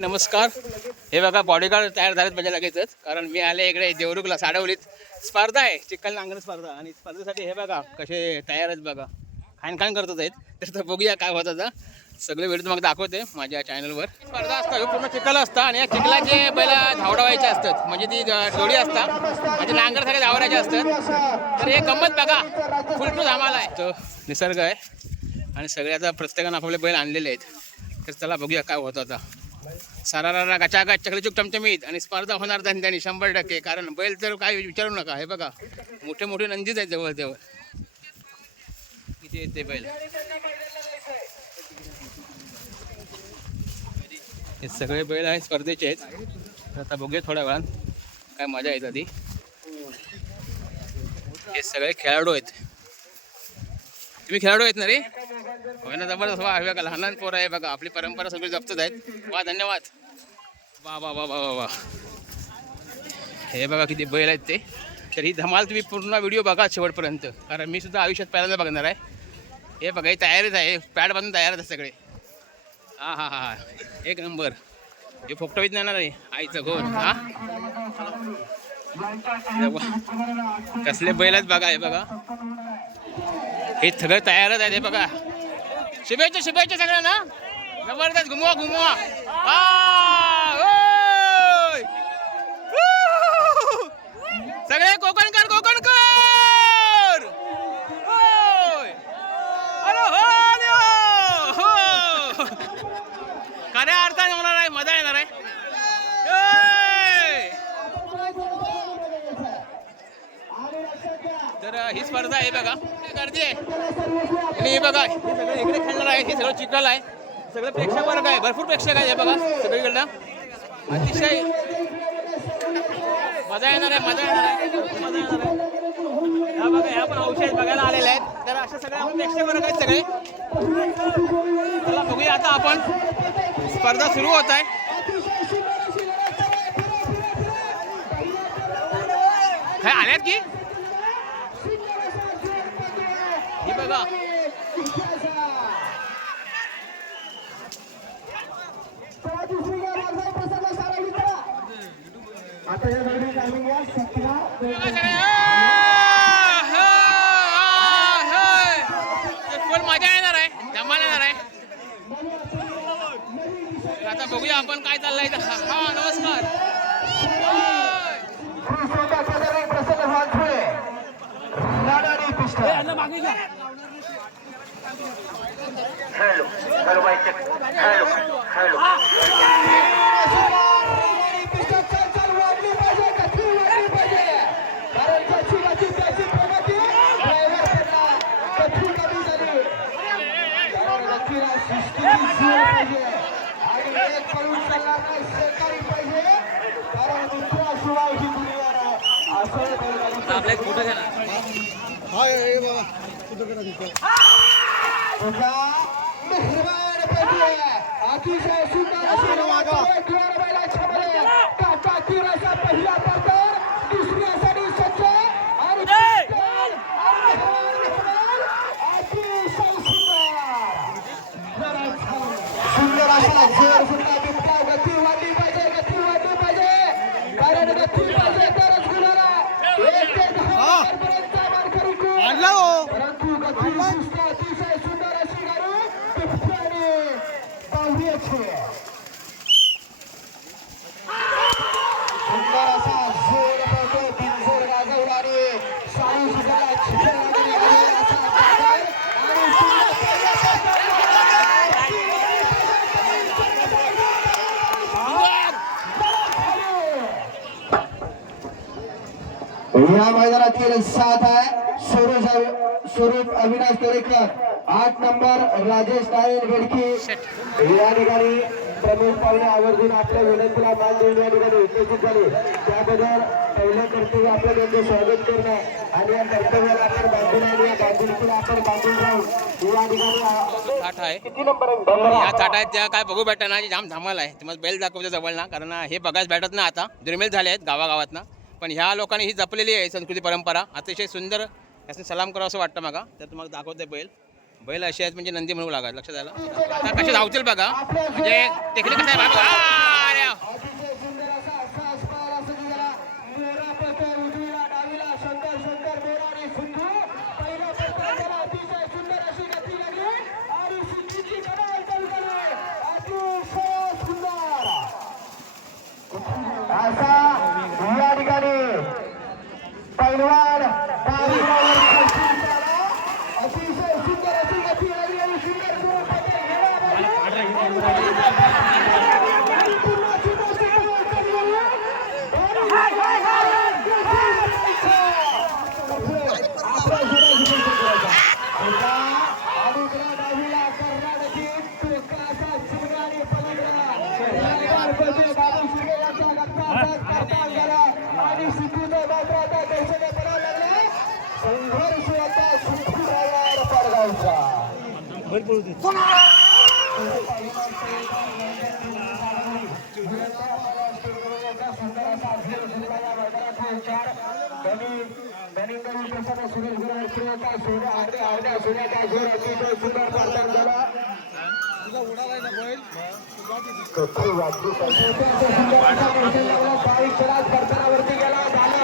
नमस्कार. हे बघा बॉडीगार्ड तयार झालेत म्हणजे लगेचच, कारण मी आले इकडे देवरुखला साडवलीत स्पर्धा आहे, चिखल नांगण स्पर्धा. आणि स्पर्धेसाठी हे बघा कसे तयार आहेत बघा, खाण करतात आहेत. तर बघूया काय होत आता. सगळे व्हिडिओ तुम्हाला दाखवते माझ्या चॅनलवर. स्पर्धा असतात पूर्ण चिखल असतं आणि या चिखलाचे पहिला धावडावायचे असतात, म्हणजे ती जोडी असतात म्हणजे नांगरसारखे धावडायचे असतात. तर हे गंमत बघा, फुलटू धामाला आहे. तो निसर्ग आहे आणि सगळे आता प्रत्येकानं आपले बैल आणलेले आहेत. तर चला बघूया काय होतं आता. सारारा गचागच चकलीचूक चमचमीत आणि स्पर्धा होणार धंद्यानी 100%. कारण बैल तर काय विचारू नका. हे बघा मोठे मोठे नंदीच आहेत जवळ जवळ. किती आहेत ते बैल. हे सगळे बैल आहेत स्पर्धेचे आहेत. आता बघूया थोड्या वेळात काय मजा येत ती. हे सगळे खेळाडू आहेत. तुम्ही खेळाडू आहेत ना रे? होय ना, जबरदस्त. वा, बघा लहान लहान पोरं आहे बघा. आपली परंपरा सगळी जपतच आहेत. वा, धन्यवाद. वा वा वा वा वा वा. हे बघा किती बैल आहेत ते. तर ही धमाल तुम्ही पूर्ण व्हिडिओ बघा शेवटपर्यंत, कारण मी सुद्धा आयुष्यात पहिल्यांदा बघणार आहे. हे बघा ही तयारीच आहे, पॅड बांधून तयार आहेत सगळे. हा हा हा, एक नंबर. हे फोकटवीत नाही ना रे आईचं घोर. हा, कसले बैल आहेत बघा. हे बघा हे सगळं तयारच आहे. हे बघा, शुभेच्छा शुभेच्छा सगळ्यांना. जबरदस्त, घुमवा घुमवा. सगळे कोकणकर कोकणकर. अरे हो, खऱ्या अर्थाने होणार आहे, मजा येणार आहे. तर ही स्पर्धा आहे बघा, गर्दी आहे. आणि हे बघा हे सगळे इकडे खेळणार आहे. हे सगळं चिखल आहे, सगळं प्रेक्षक वर्ग आहे, भरपूर प्रेक्षक आहे. हे बघा सगळीकडनं अतिशय मजा येणार आहे, मजा येणार आहे, मजा येणार आहे. ह्या बघा, ह्या पण औषध बघायला आलेले आहेत. तर अशा सगळ्या प्रेक्षक वर्ग आहेत सगळे. चला बघूया आता आपण. स्पर्धा सुरू होत आहे. काय आल्यात की ही बघा. फुल मजा येणार आहे, धमाल येणार आहे. आता बघूया आपण काय चाललंय. हा, नमस्कार. आपला एक फोटो घ्या ना. या मैदानातील 7 आहे स्वरूप अविनाश तोरेकर, 8 नंबर राजेश नारायण बेडकी. या ठिकाणी प्रमुख पाहुणे आवर्जून आपल्या विनंतीला मान देऊन या ठिकाणी उपस्थित झाले. त्याबद्दल पहिलं कर्तव्य आपलं त्यांचं स्वागत करणं आणि या कर्तव्याला आपण बांधून आणि या बांधिलकीला आपण बांधून राहून या ठिकाणी थाट आहे. या थाटात त्या काय बघू भेटणार ना, जाम धमाल आहे. तुम्हाला बैल दाखवतो जवळ ना, कारण हे बघायला भेटत ना. आता दुर्मिळ झाले आहेत गावागावात ना, पण ह्या लोकांनी ही जपलेली आहे संस्कृती परंपरा. अतिशय सुंदर. त्याचं सलाम करावं असं वाटतं मला. तर तुम्हाला दाखवते बैल असे आहेत म्हणजे नंदी म्हणू लागा. लक्षात आलं. आता कसे धावतील बघा, म्हणजे टेक्निक कसं आहे बघा. गणपती बाबू शिर्के यांचा गणपत करता झाला आणि सिद्धूचा मात्र आता दर्शने पडायला लागला संघर्ष आता सुखी ड्रायव्हर पडगावचा वरती गेला